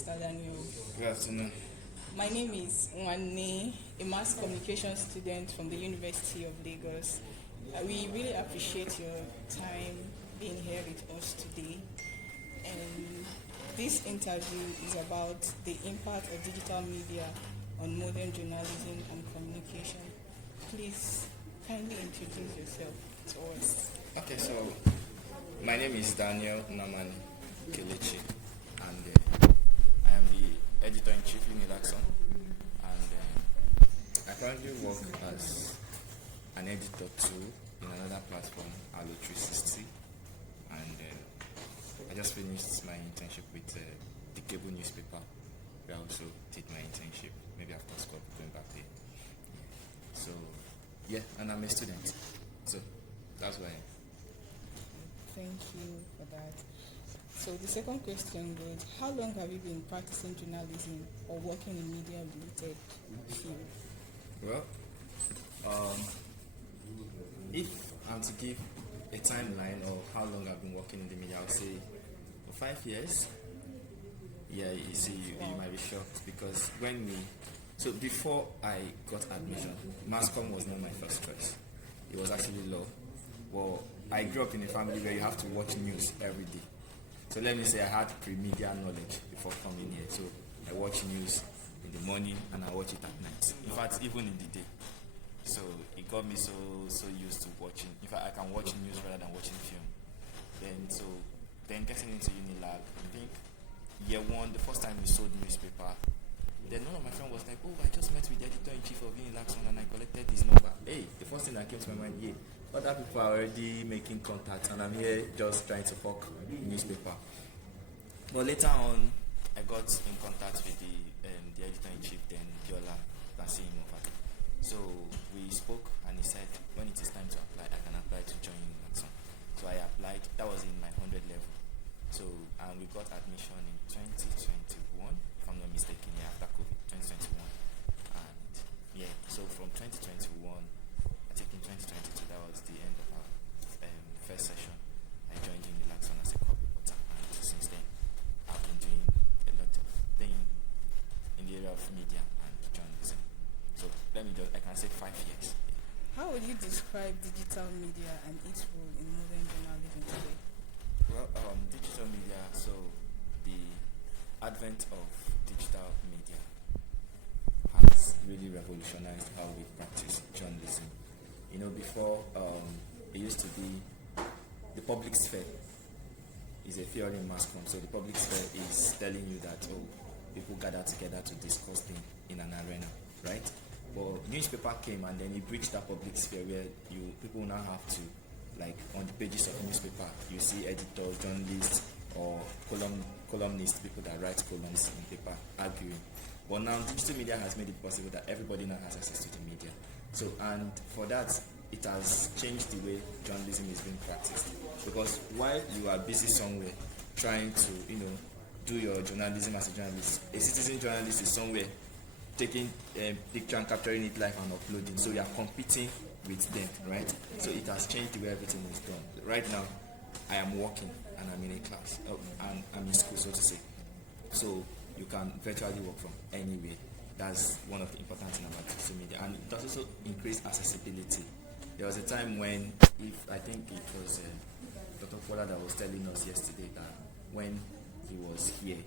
Mr. Daniel. Good afternoon. My name is Nwanne, a mass communication student from the University of Lagos. We really appreciate your time being here with us today. And this interview is about the impact of digital media on modern journalism and communication. Please kindly introduce yourself to us. Okay, so my name is Daniel Namani Kelechi, and I am the editor-in-chief in Ilaxon, and I currently work as an editor too in another platform, Allo 360, and I just finished my internship with the cable newspaper, where I also did my internship. Maybe after school, I'll be going back there. So, yeah, and I'm a student, so that's why I am. Thank you for that. So the second question was, how long have you been practicing journalism or working in media-related field? Well, if I'm to give a timeline of how long I've been working in the media, I would say 5 years. Yeah, you see, you might be shocked because so before I got admission, mass comm was not my first choice. It was actually law. Well, I grew up in a family where you have to watch news every day. So let me say I had pre-media knowledge before coming here. So I watch news in the morning and I watch it at night. In fact, even in the day. So it got me so used to watching. In fact, I can watch news rather than watching film. Then getting into Unilab, I think year one, the first time we sold newspaper, then one of my friends was like, oh, I just met with the editor-in-chief of Unilaxon and I collected his number. Hey, the first thing that came to my mind, yeah, other people are already making contact and I'm here just trying to hawk newspaper. But later on, I got in contact with the editor-in-chief, then Biola, you can see him over. So we spoke and he said, when it is time to apply, I can apply to join Unilaxon. So I applied, that was in my 100 level. So, and we got admission in 2021, if I'm not mistaken, yeah, after COVID, 2021. And yeah, so from 2021, I think in 2022, that was the end of our first session. I joined in the Laxon as a corp reporter, and since then, I've been doing a lot of things in the area of media and journalism. So I can say 5 years. How would you describe digital media and its role in modern journalism today? Well, digital media, so the advent of digital media has really revolutionized how we practice journalism. You know, before it used to be the public sphere is a theory in mass comm. So the public sphere is telling you that people gather together to discuss things in an arena, right? But newspaper came and then it breached that public sphere where people now have to, like on the pages of newspaper, you see editors, journalists, or columnists, people that write columns in paper arguing. But now digital media has made it possible that everybody now has access to the media. So, and for that, it has changed the way journalism is being practiced. Because while you are busy somewhere trying to, do your journalism as a journalist, a citizen journalist is somewhere taking a picture and capturing it live and uploading. So you are competing with them, right? So it has changed the way everything is done. Right now, I am working and I'm in a class, and I'm in school, so to say. So you can virtually work from anywhere. That's one of the important things about social media, and it does also increase accessibility. There was a time when, I think it was Dr. Fola that was telling us yesterday that when he was here,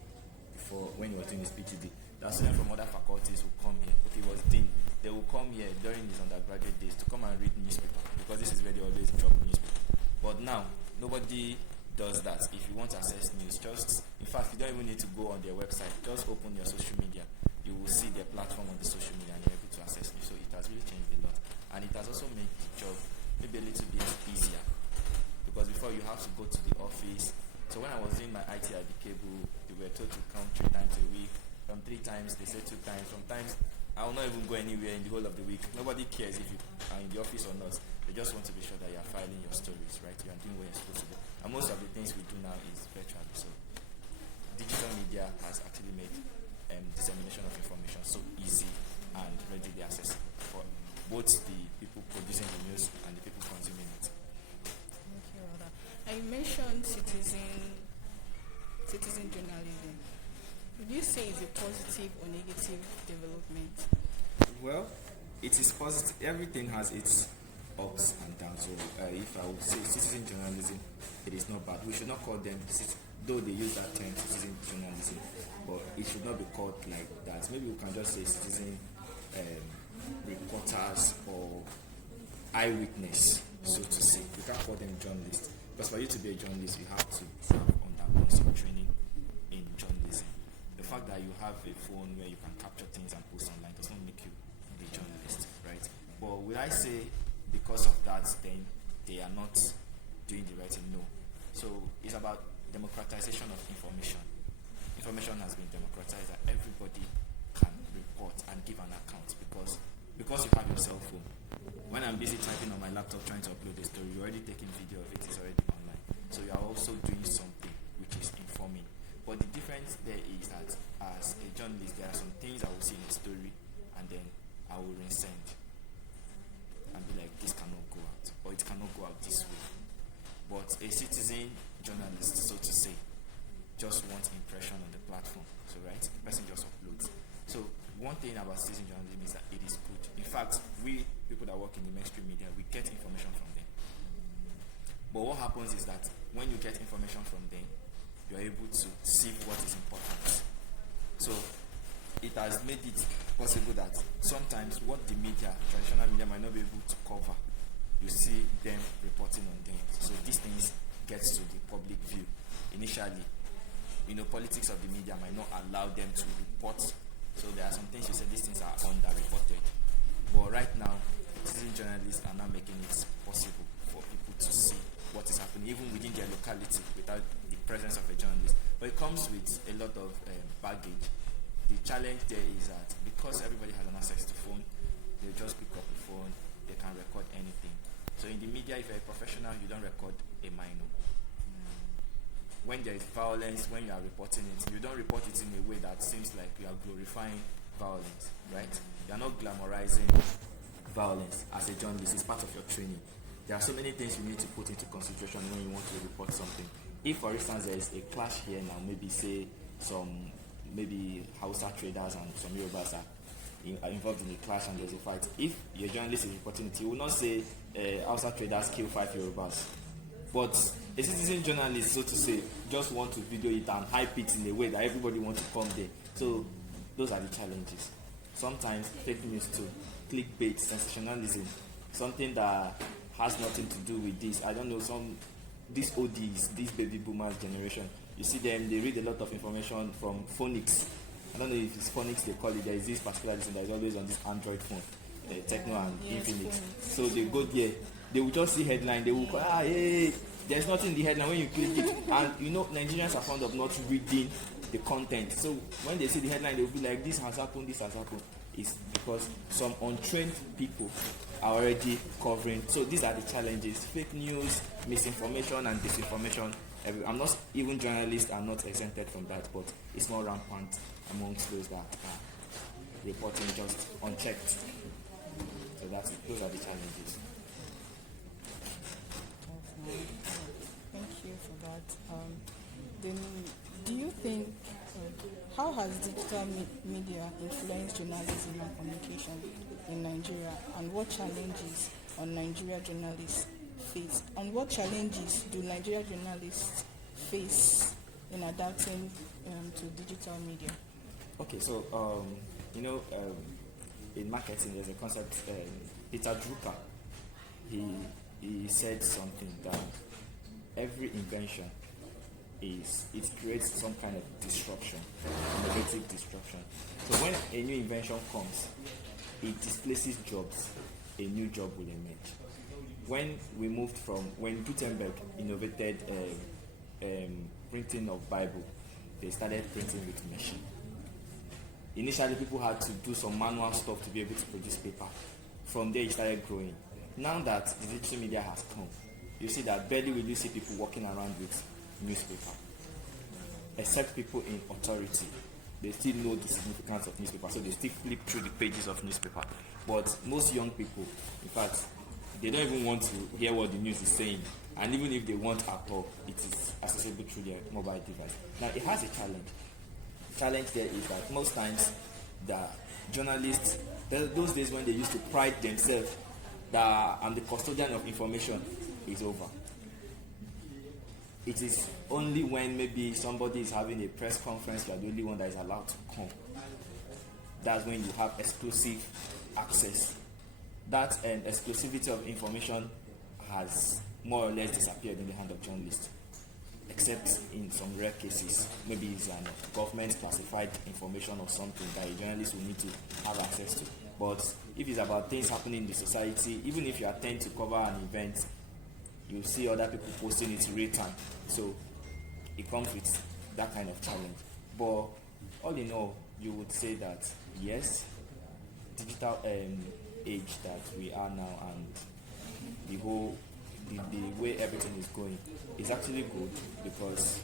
when he was doing his PhD, that students from other faculties would come here. Okay, it was Dean. They will come here during his undergraduate days to come and read newspaper because this is where they always drop newspaper. But now, nobody does that. If you want to access news, in fact, you don't even need to go on their website. Just open your social media. You will see their platform on the social media and you're able to access news. So it has really changed a lot. And it has also made the job maybe a little bit easier. Because before you have to go to the office. So when I was doing my IT at the cable, they were told to come 3 times a week. From 3 times, they say 2 times. Sometimes I will not even go anywhere in the whole of the week. Nobody cares if you are in the office or not. They just want to be sure that you are filing your stories, right? You are doing what you're supposed to do. And most of the things we do now is virtually. So digital media has actually made dissemination of information so easy and readily accessible for both the people producing the news and the people consuming it. Thank you, Rhoda. And you mentioned citizen journalism. Would you say it's a positive or negative development? Well, it is positive. Everything has its ups and downs. So, if I would say citizen journalism, it is not bad. We should not call them, though they use that term, citizen journalism, but it should not be called like that. Maybe we can just say citizen reporters or eyewitness, so to say. We can't call them journalists. Because for you to be a journalist, you have to have undergone some training in journalism. The fact that you have a phone where you can capture things and post online does not make you a journalist, right? But will I say because of that, then they are not doing the right thing? No. So it's about democratization of information. Information has been democratized that everybody can report and give an account because you have your cell phone. When I'm busy typing on my laptop trying to upload a story, you're already taking video of it, it's already online. So you're also doing something which is informing. But the difference there is that as a journalist, there are some things I will see in a story and then I will resend and be like, this cannot go out, or it cannot go out this way. But a citizen journalist, so to say, just wants impression on the platform. So right, the person just uploads. So one thing about citizen journalism is that it is good. In fact, we people that work in the mainstream media, we get information from them. But what happens is that when you get information from them, you're able to see what is important. So it has made it possible that sometimes what the media, traditional media, might not be able to cover, you see them reporting on them. So these things gets to the public view. Initially, politics of the media might not allow them to report. So there are some things you say these things are underreported. But right now, citizen journalists are now making it possible for people to see what is happening, even within their locality, without the presence of a journalist. But it comes with a lot of baggage. The challenge there is that because everybody has an access to phone, they just pick up the phone, they can record anything. So in the media, if you're a professional, you don't record a minor. When there is violence, when you are reporting it, you don't report it in a way that seems like you are glorifying violence, right? You are not glamorizing violence as a journalist. It's part of your training. There are so many things you need to put into consideration when you want to report something. If, for instance, there is a clash here now, maybe say maybe Hausa traders and some Yorubas are involved in a clash and there's a fight. If your journalist is reporting it, he will not say Hausa traders kill 5 Yorubas. But a citizen journalist, so to say, just want to video it and hype it in a way that everybody wants to come there. So those are the challenges. Sometimes fake news too, clickbait, sensationalism, something that has nothing to do with this. I don't know, these ODs, these baby boomers generation, you see them, they read a lot of information from phonics. I don't know if it's phonics they call it. There is this particular thing that is always on this Android phone, Techno and Infinix. So they go there, they will just see headline, they will call, hey, there's nothing in the headline when you click it. And Nigerians are fond of not reading the content. So when they see the headline, they will be like, this has happened, this has happened. It's because some untrained people are already covering. So these are the challenges: fake news, misinformation, and disinformation. I'm not even journalists are not exempted from that, but it's more rampant amongst those that are reporting just unchecked. So those are the challenges. Thank you for that. Then, do you think how has digital media influenced journalism and communication in Nigeria, and what challenges on Nigeria journalists face? And what challenges do Nigeria journalists face in adapting to digital media? Okay, so in marketing, there's a concept. Peter Drucker, he said something that every invention it creates some kind of disruption, negative disruption. So when a new invention comes, it displaces jobs, a new job will emerge. When Gutenberg innovated printing of Bible, they started printing with machine. Initially, people had to do some manual stuff to be able to produce paper. From there, it started growing. Now that the digital media has come, you see that barely will you see people walking around with newspaper, except people in authority. They still know the significance of newspaper, so they still flip through the pages of newspaper. But most young people, in fact, they don't even want to hear what the news is saying, and even if they want at all, it is accessible through their mobile device. Now, it has a challenge. challenge there is that most times the journalists, those days when they used to pride themselves that I'm the custodian of information, is over. It is only when maybe somebody is having a press conference, you are the only one that is allowed to come. That's when you have exclusive access. That exclusivity of information has more or less disappeared in the hand of journalists, except in some rare cases. Maybe it's an government classified information or something that a journalist will need to have access to. But if it's about things happening in the society, even if you attend to cover an event, you see other people posting it in real time. So it comes with that kind of challenge. But all in all, you would say that yes, digital age that we are now and the way everything is going is actually good, because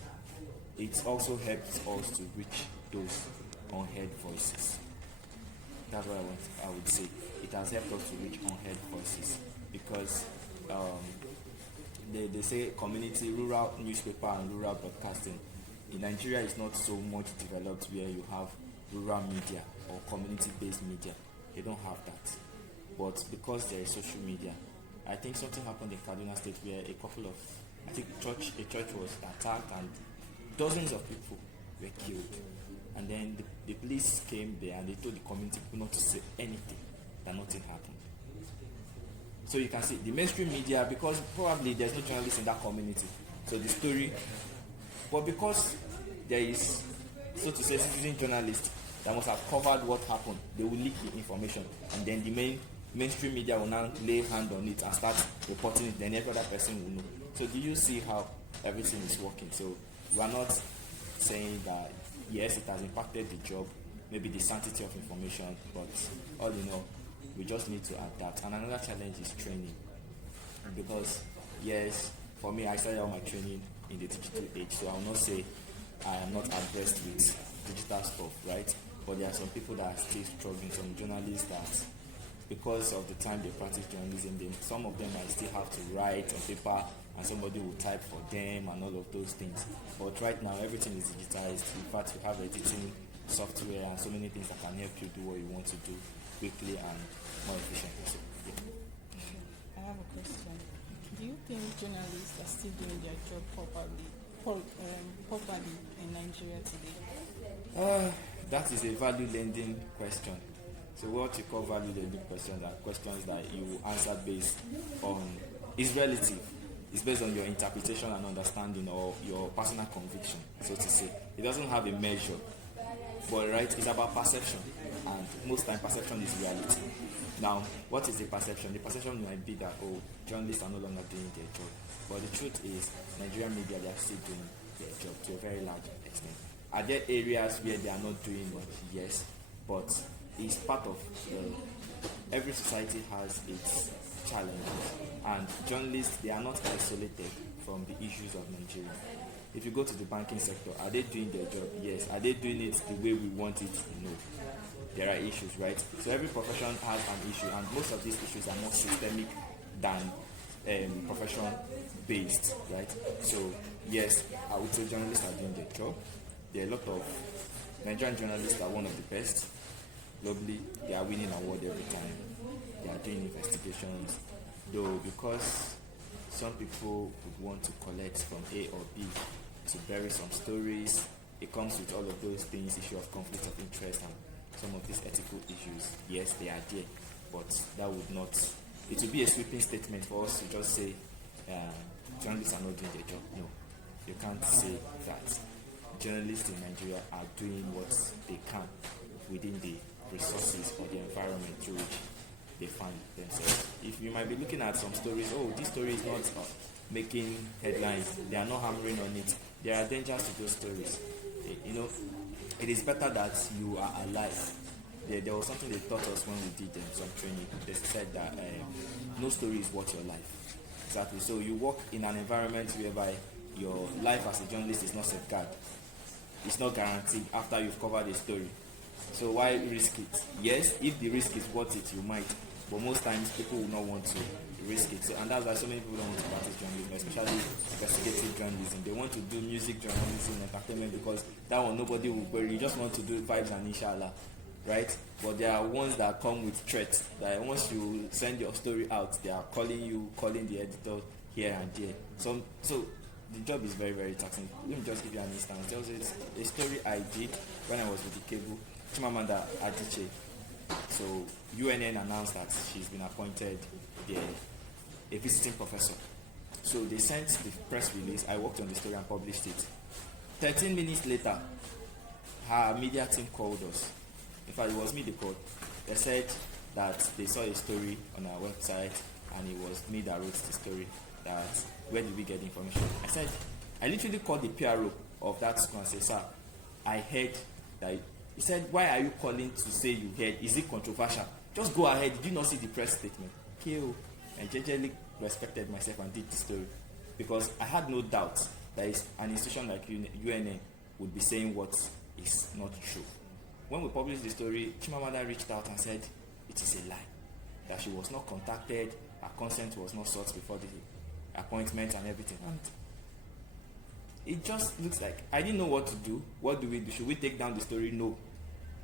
it also helps us to reach those unheard voices. That's what I would say. It has helped us to reach unheard voices, because they say community, rural newspaper and rural broadcasting. In Nigeria, it's not so much developed where you have rural media or community-based media. They don't have that. But because there is social media, I think something happened in Kaduna State where a church was attacked and dozens of people were killed. And then the police came there and they told the community people not to say anything, that nothing happened. So you can see the mainstream media, because probably there's no journalists in that community, so the story, but because there is, so to say, citizen journalists that must have covered what happened, they will leak the information, and then the mainstream media will now lay hand on it and start reporting it, then every other person will know. So do you see how everything is working? So we are not saying that yes, it has impacted the job, maybe the sanctity of information, but all in all, we just need to adapt. And another challenge is training, because yes, for me, I started all my training in the digital age, so I will not say I am not abreast with digital stuff, right? But there are some people that are still struggling, some journalists that, because of the time they practice journalism, some of them might still have to write on paper and somebody will type for them and all of those things. But right now, everything is digitized. In fact, we have editing software and so many things that can help you do what you want to do quickly and more efficiently. So, yeah. I have a question. Do you think journalists are still doing their job properly in Nigeria today? That is a value-lending question. So what you call value-lending questions are questions that you answer based on, is relative. It's based on your interpretation and understanding or your personal conviction, so to say. It doesn't have a measure, but right, it's about perception, and most time perception is reality. Now, what is the perception? The perception might be that, journalists are no longer doing their job, but the truth is, Nigerian media, they are still doing their job to a very large extent. Are there areas where they are not doing much? Yes, but it's part of every society has its challenges, and journalists, they are not isolated from the issues of Nigeria. If you go to the banking sector, are they doing their job? Yes. Are they doing it the way we want it? No. There are issues, right? So every profession has an issue, and most of these issues are more systemic than profession based, right? So yes, I would say journalists are doing their job. There are a lot of Nigerian journalists are one of the best globally. They are winning awards every time. They are doing investigations, though, because some people would want to collect from A or B to bury some stories. It comes with all of those things, issue of conflict of interest and some of these ethical issues. Yes, they are there, but that would not, it would be a sweeping statement for us to just say journalists are not doing their job. No, you can't say that. Journalists in Nigeria are doing what they can within the resources or the environment through which they find themselves. If you might be looking at some stories, this story is not making headlines, they are not hammering on it, there are dangers to those stories. It is better that you are alive. There was something they taught us when we did some training. They said that no story is worth your life. Exactly. So you work in an environment whereby your life as a journalist is not safeguarded. It's not guaranteed after you've covered a story. So why risk it? Yes, if the risk is worth it, you might. But most times people will not want to risk it. So, and that's why so many people don't want to practice journalism, especially investigative journalism. They want to do music journalism, entertainment, because that one nobody will query. You just want to do vibes and inshallah, right? But there are ones that come with threats. That once you send your story out, they are calling you, calling the editor here and there. So the job is very, very taxing. Let me just give you an instance. There was a story I did when I was with the cable. Chimamanda Adichie. So UNN announced that she's been appointed a visiting professor. So they sent the press release. I worked on the story and published it. 13 minutes later, her media team called us. In fact, it was me they called. They said that they saw a story on our website and it was me that wrote the story. That where did we get the information? I literally called the PRO of that school and said, sir, I heard that. He said, why are you calling to say you heard? Is it controversial? Just go ahead. Did you not see the press statement? KO. I genuinely respected myself and did the story because I had no doubt that an institution like UNN would be saying what is not true. When we published the story, Chimamanda reached out and said it is a lie, that she was not contacted, her consent was not sought before the appointment and everything. And it just looks like I didn't know what to do. What do we do? Should we take down the story? No.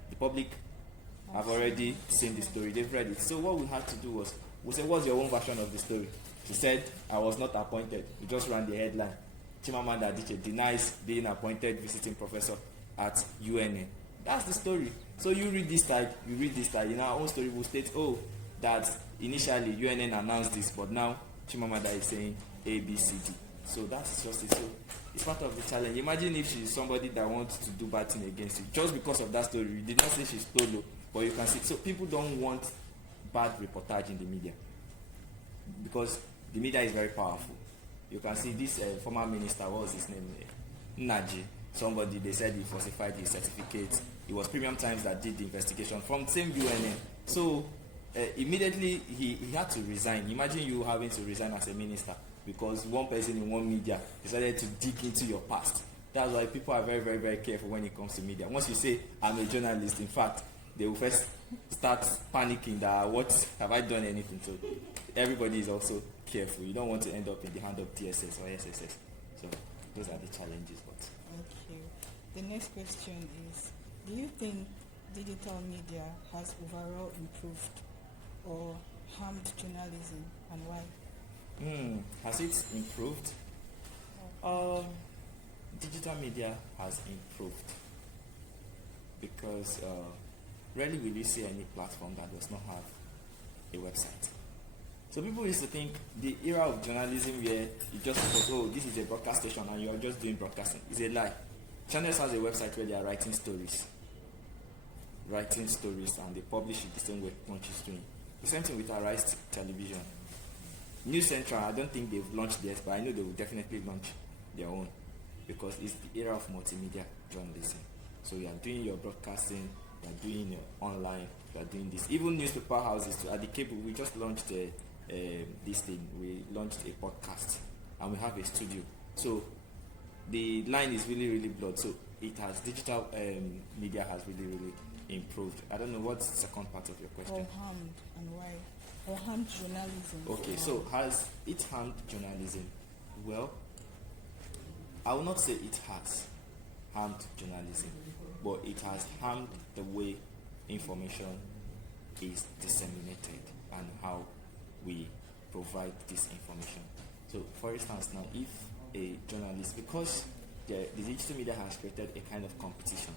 The public have already seen the story. They've read it. So what we had to do was, we said, what's your own version of the story? She said, I was not appointed. We just ran the headline. Chimamanda Adichie denies being appointed visiting professor at UNN. That's the story. So you read this side, you read this side. In our own story, we'll state, that initially UNN announced this, but now Chimamanda is saying A, B, C, D. So that's just it. So it's part of the challenge. Imagine if she's somebody that wants to do bad thing against you. Just because of that story, you did not say she stole, but you can see. So people don't want bad reportage in the media because the media is very powerful. You can see this former minister, what was his name? Naji. Somebody, they said he falsified his certificate. It was Premium Times that did the investigation from the same UNN. So immediately he had to resign. Imagine you having to resign as a minister because one person in one media decided to dig into your past. That's why people are very, very, very careful when it comes to media. Once you say, I'm a journalist, in fact, they will first start panicking that, what have I done anything? So everybody is also careful. You don't want to end up in the hand of DSS or SSS. So those are the challenges. But thank you. The next question is, do you think digital media has overall improved or harmed journalism, and why? Has it improved? Digital media has improved because rarely will you see any platform that does not have a website. So people used to think the era of journalism where you just thought, this is a broadcast station and you are just doing broadcasting, is a lie. Channels has a website where they are writing stories, and they publish it the same way Punch is doing. The same thing with Arise Television. News Central, I don't think they've launched yet, but I know they will definitely launch their own because it's the era of multimedia journalism. So you are doing your broadcasting, you are doing your online, you are doing this. Even newspaper houses, at the cable, we just launched this thing. We launched a podcast and we have a studio. So the line is really, really blurred. So it has digital media has really, really improved. I don't know what's the second part of your question. Or harmed, and why? Or harmed journalism. Okay, so has it harmed journalism? Well, I will not say it has harmed journalism, but it has harmed the way information is disseminated and how we provide this information. So, for instance, now if a journalist, because the digital media has created a kind of competition.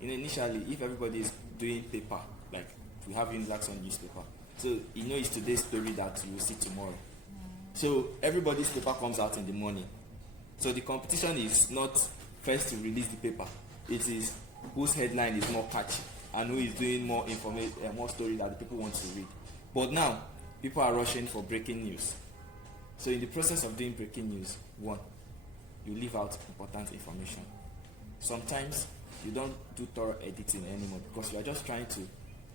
Initially, if everybody is doing paper, like we have Unilax on newspaper, so it's today's story that you will see tomorrow. So everybody's paper comes out in the morning. So the competition is not first to release the paper. It is whose headline is more catchy and who is doing more information, more story that the people want to read. But now, people are rushing for breaking news. So in the process of doing breaking news, one, you leave out important information. Sometimes you don't do thorough editing anymore because you are just trying to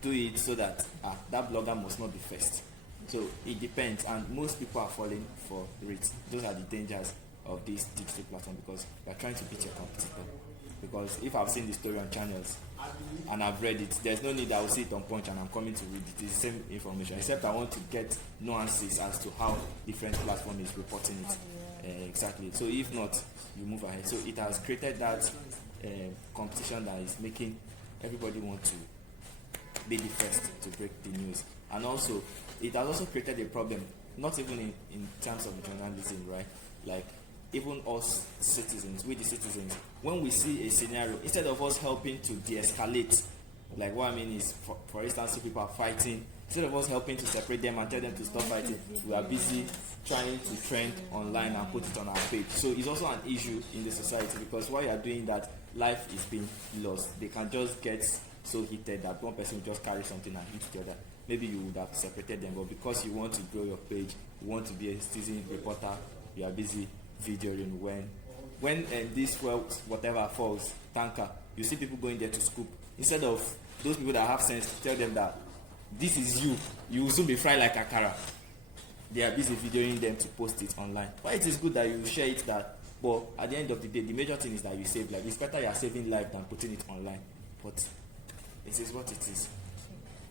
do it so that that blogger must not be first. So it depends, and most people are falling for it. Those are the dangers of this digital platform because you are trying to beat your competitor. Because if I've seen the story on channels, and I've read it, there's no need I will see it on Punch and I'm coming to read it. It's the same information, except I want to get nuances as to how different platform is reporting it. Exactly. So if not, you move ahead. So it has created that competition that is making everybody want to be the first to break the news. And also, it has also created a problem, not even in terms of journalism, right? Like, even us citizens, we the citizens, when we see a scenario, instead of us helping to de-escalate, like what I mean is, for instance, if people are fighting, instead of us helping to separate them and tell them to stop fighting, we are busy trying to trend online and put it on our page. So it's also an issue in the society, because while you are doing that, life is being lost. They can just get so heated that one person will just carry something and hit the other. Maybe you would have separated them, but because you want to grow your page, you want to be a citizen reporter, you are busy videoing when this whatever falls tanker, you see people going there to scoop. Instead of those people that have sense to tell them that this is you will soon be fried like akara, they are busy videoing them to post it online. But it is good that you share it, that, but at the end of the day, the major thing is that you save life. It's better you are saving life than putting it online, but it is what it is.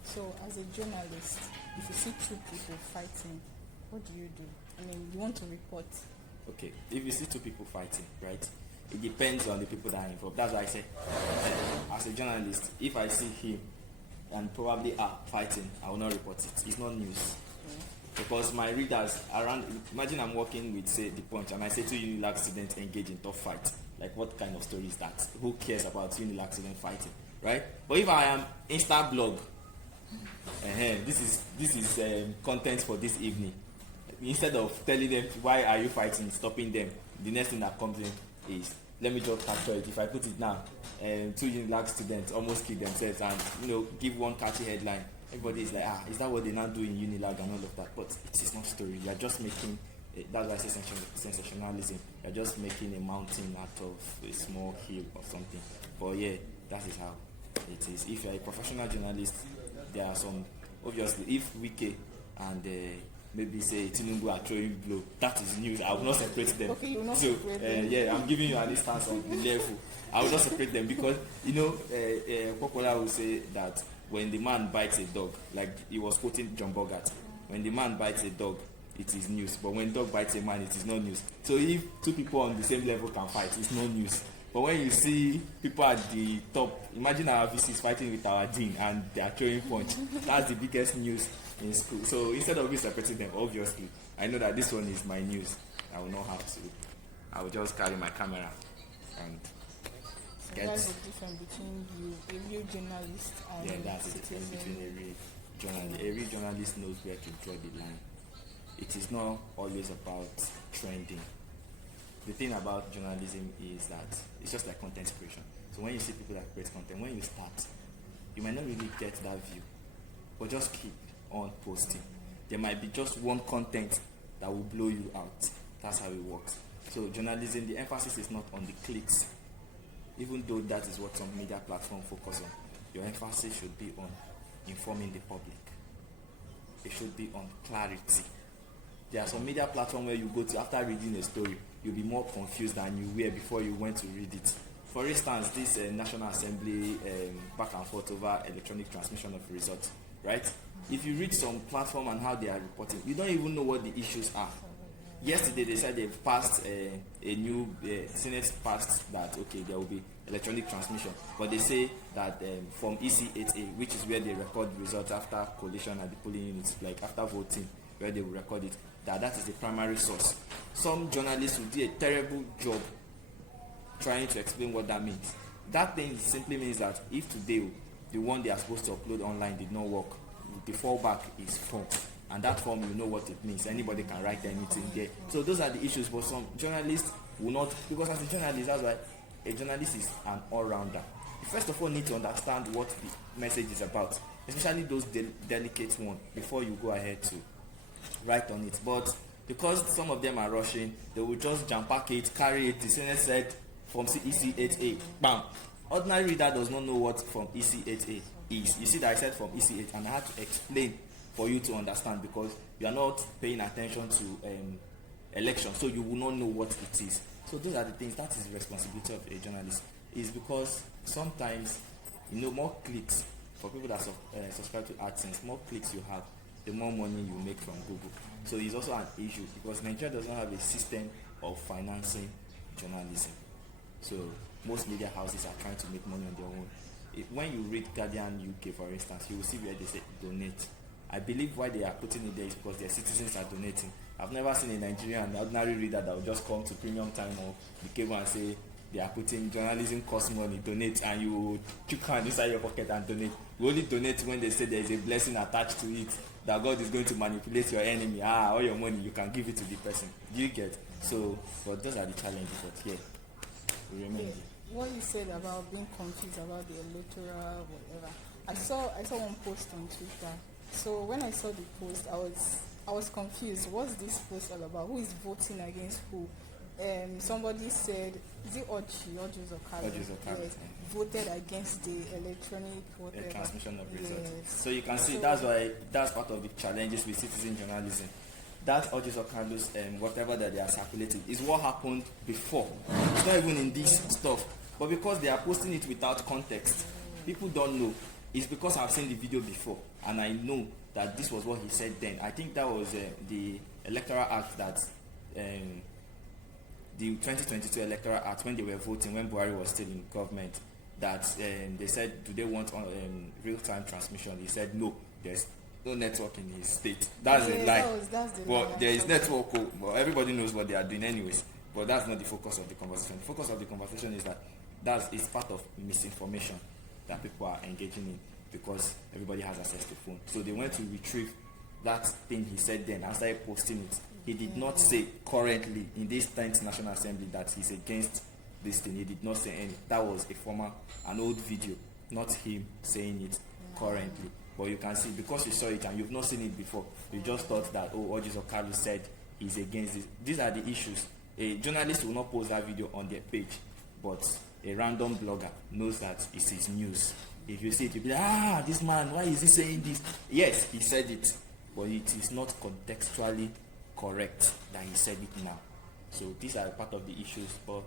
So as a journalist, if you see two people fighting, what do? I mean, you want to report. Okay, if you see two people fighting, right, it depends on the people that are involved. That's why I say, as a journalist, if I see him and probably are fighting, I will not report it. It's not news. Because my readers around, imagine I'm working with, say, The Punch, and I say two Unilag students engage in tough fight. Like, what kind of story is that? Who cares about Unilag students fighting, right? But if I am Insta blog, this is content for this evening. Instead of telling them why are you fighting, stopping them, the next thing that comes in is, let me just capture it. If I put it now, two Unilag students almost kill themselves, and give one catchy headline, everybody is like, is that what they now do in Unilag and all of that? But it is not story. You are just making, that's why I say sensationalism. You are just making a mountain out of a small hill or something. But yeah, that is how it is. If you are a professional journalist, there are some, obviously, if Wike and maybe say Tinubu are throwing blow, that is news. I will not separate them. Okay, you will not separate them. Yeah, I'm giving you an instance of the level. I will not separate them because, Popola will say that when the man bites a dog, like he was quoting John Bogart, when the man bites a dog, it is news. But when dog bites a man, it is no news. So if two people on the same level can fight, it's no news. But when you see people at the top, imagine our VCs fighting with our dean and they are throwing punch. That's the biggest news in school. So instead of me separating them, obviously, I know that this one is my news. I will not have to. I will just carry my camera and get. That's the difference between you, a real journalist, and that's the difference between a real journalist. A real journalist knows where to draw the line. It is not always about trending. The thing about journalism is that it's just like content creation. So when you see people that create content, when you start, you might not really get that view, but just keep on posting. There might be just one content that will blow you out. That's how it works. So journalism, the emphasis is not on the clicks, even though that is what some media platform focus on. Your emphasis should be on informing the public. It should be on clarity. There are some media platform where you go to after reading a story, you'll be more confused than you were before you went to read it. For instance, this National Assembly back and forth over electronic transmission of results, right? If you read some platform and how they are reporting, you don't even know what the issues are. Yesterday they said they've passed a new, Senate passed that, okay, there will be electronic transmission, but they say that from EC8A, which is where they record results after collation at the polling units, like after voting, where they will record it, that is the primary source. Some journalists will do a terrible job trying to explain what that means. That thing simply means that if today the one they are supposed to upload online did not work, the fallback is form, and that form, you know what it means. Anybody can write anything there. So those are the issues. But some journalists will not, because as a journalist, that's why a journalist is an all-rounder. You first of all need to understand what the message is about, especially those delicate ones, before you go ahead to write on it. But because some of them are rushing, they will just jump pack it, carry it. The Senate said from EC8A, bam. Ordinary reader does not know what from EC8A is. You see that I said from EC8, and I had to explain for you to understand, because you are not paying attention to election, so you will not know what it is. So those are the things. That is the responsibility of a journalist. Is because sometimes more clicks for people that subscribe to AdSense, more clicks you have, the more money you make from Google. So it's also an issue because Nigeria does not have a system of financing journalism. So most media houses are trying to make money on their own. When you read Guardian UK, for instance, you will see where they say donate. I believe why they are putting it there is because their citizens are donating. I've never seen a Nigerian ordinary reader that will just come to Premium Time or the cable and say they are putting journalism cost money, donate, and you chook hand inside your pocket and donate. We only donate when they say there is a blessing attached to it, that God is going to manipulate your enemy. All your money, you can give it to the person. Do you get? So, but those are the challenges, but yeah, we remain. What you said about being confused about the electoral whatever, I saw one post on Twitter. So when I saw the post, I was confused. What's this post all about? Who is voting against who? Somebody said, is it Oji yes, voted against the electronic whatever. Transmission of results. Yes. So you can see that's part of the challenges with citizen journalism. That Oji whatever that they are circulating is what happened before. It's not even in this stuff. But because they are posting it without context, people don't know. It's because I've seen the video before and I know that this was what he said then. I think that was the Electoral Act that the 2022 Electoral Act, when they were voting, when Buhari was still in government, that they said, do they want real-time transmission? He said, no, there's no network in his state. That's a lie. But there is network. Well, everybody knows what they are doing anyways. But that's not the focus of the conversation. The focus of the conversation is that it's part of misinformation that people are engaging in because everybody has access to phone. So they went to retrieve that thing he said then and started posting it. He did not say currently in this 10th National Assembly that he's against this thing. He did not say any. That was an old video, not him saying it currently. But you can see, because you saw it and you've not seen it before, you just thought that, Oji Carlos said he's against this. These are the issues. A journalist will not post that video on their page, but a random blogger knows that it's his news. If you see it, you'll be like, this man, why is he saying this? Yes, he said it, but it is not contextually correct that he said it now. So these are part of the issues, but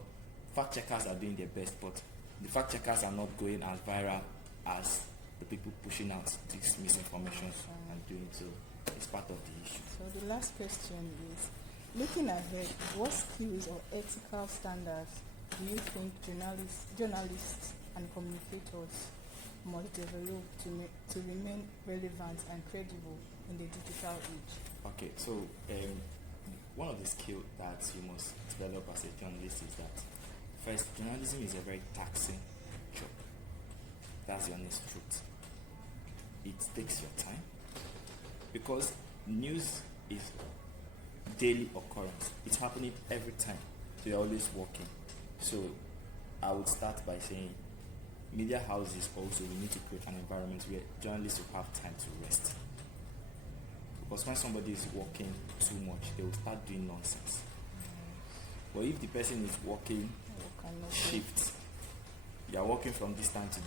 fact checkers are doing their best, but the fact checkers are not going as viral as the people pushing out these misinformation and doing so. It's part of the issue. So the last question is, looking ahead, what skills or ethical standards do you think journalists and communicators must develop to remain relevant and credible in the digital age? Okay, so one of the skills that you must develop as a journalist is that first, journalism is a very taxing job. That's the honest truth. It takes your time because news is daily occurrence. It's happening every time. So you're always working. So I would start by saying media houses also, we need to create an environment where journalists will have time to rest. Because when somebody is working too much, they will start doing nonsense. But if the person is working shifts, you are working from this time to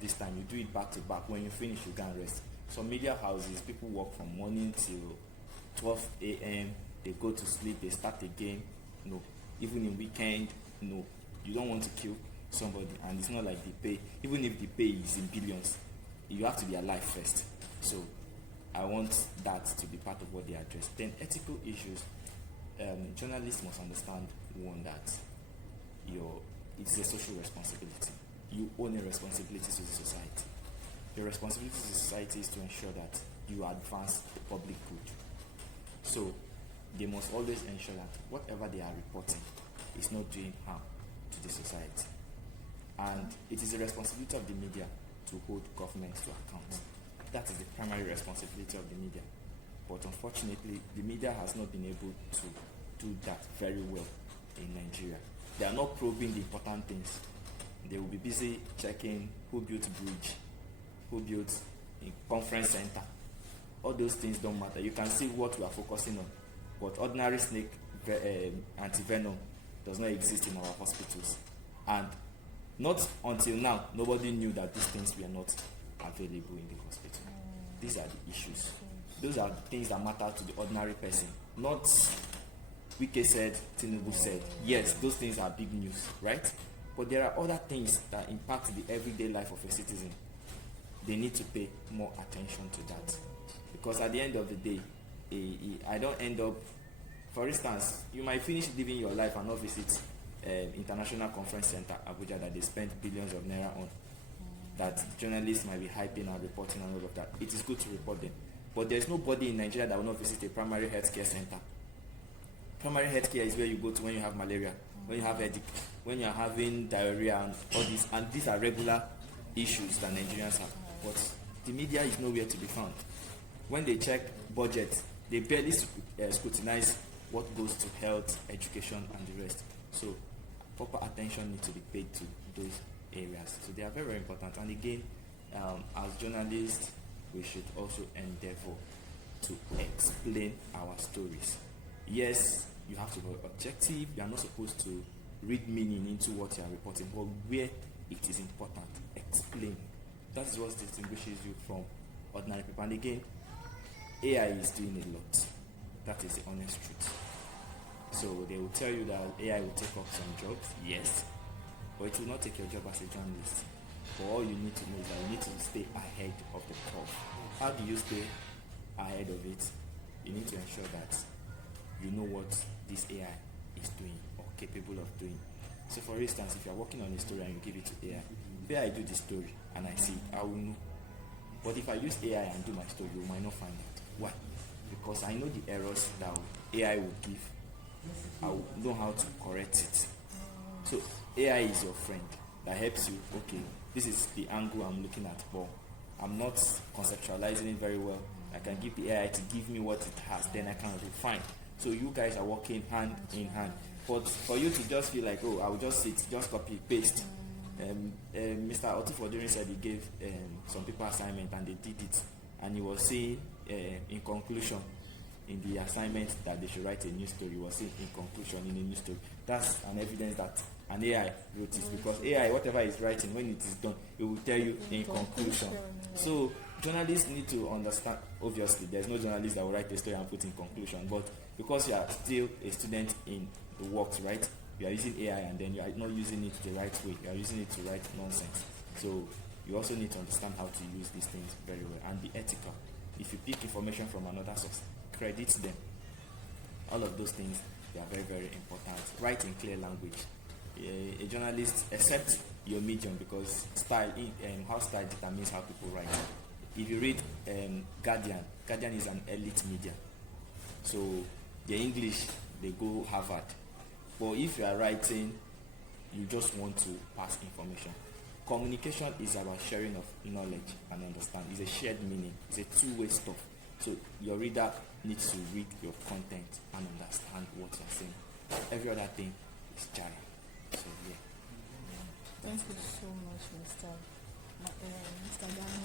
this time, you do it back to back. When you finish, you can rest. Some media houses, people work from morning till 12 a.m. They go to sleep, they start again. No, even in weekend, no. You don't want to kill somebody, and it's not like they pay. Even if the pay is in billions, you have to be alive first. So I want that to be part of what they address. Then ethical issues. Journalists must understand, one, that it's a social responsibility. You own a responsibility to the society. Your responsibility to the society is to ensure that you advance the public good. So they must always ensure that whatever they are reporting is not doing harm to the society. And it is the responsibility of the media to hold governments to account. That is the primary responsibility of the media. But unfortunately, the media has not been able to do that very well in Nigeria. They are not probing the important things. They will be busy checking who built bridge, who built a conference center. All those things don't matter. You can see what we are focusing on. But ordinary snake antivenom does not exist in our hospitals. And not until now, nobody knew that these things were not available in the hospital. These are the issues. Those are the things that matter to the ordinary person. Not Wike said, Tinubu said. Yes, those things are big news, right? But there are other things that impact the everyday life of a citizen. They need to pay more attention to that. Because at the end of the day, I don't end up, for instance, you might finish living your life and not visit International Conference Center, Abuja, that they spent billions of naira on, that journalists might be hyping and reporting and all of that. It is good to report them. But there's nobody in Nigeria that will not visit a primary healthcare center. Primary healthcare is where you go to when you have malaria, when you have headache, when you are having diarrhea and all this. And these are regular issues that Nigerians have. But the media is nowhere to be found. When they check budget, they barely scrutinize what goes to health, education, and the rest. So proper attention needs to be paid to those areas. So they are very, very important. And again, as journalists, we should also endeavor to explain our stories. Yes, you have to be objective. You are not supposed to read meaning into what you are reporting, but where it is important, explain. That is what distinguishes you from ordinary people. And again, AI is doing a lot. That is the honest truth. So they will tell you that AI will take up some jobs, yes, but it will not take your job as a journalist. But all you need to know is that you need to stay ahead of the curve. How do you stay ahead of it? You need to ensure that you know what this AI is doing or capable of doing. So for instance, if you are working on a story and you give it to AI, if AI do the story and I see it, I will know. But if I use AI and do my story, you might not find out. Why? Because I know the errors that AI will give. I will know how to correct it. So AI is your friend that helps you. Okay, this is the angle I'm looking at, but I'm not conceptualizing it very well. I can give the AI to give me what it has, then I can refine. So you guys are working hand in hand. But for you to just feel like, oh, I will just sit, just copy, paste. Mr. Otifoduri said he gave some people assignment and they did it. And he was saying, in conclusion, in the assignment that they should write a news story, he was saying in conclusion in a news story. That's an evidence that an AI wrote it, because AI, whatever it's writing, when it is done, it will tell you in conclusion. So journalists need to understand, obviously, there's no journalist that will write a story and put in conclusion, but because you are still a student in the works, right? You are using AI and then you are not using it the right way. You are using it to write nonsense. So you also need to understand how to use these things very well and be ethical. If you pick information from another source, credit them. All of those things, they are very, very important. Write in clear language. A journalist, accept your medium, because style, how style determines how people write. If you read Guardian is an elite media. So the English, they go Harvard. But if you are writing, you just want to pass information. Communication is about sharing of knowledge and understanding. It's a shared meaning. It's a two-way stuff. So your reader needs to read your content and understand what you're saying. Every other thing is jarring. So yeah. Thank you so much, Mr. Daniel.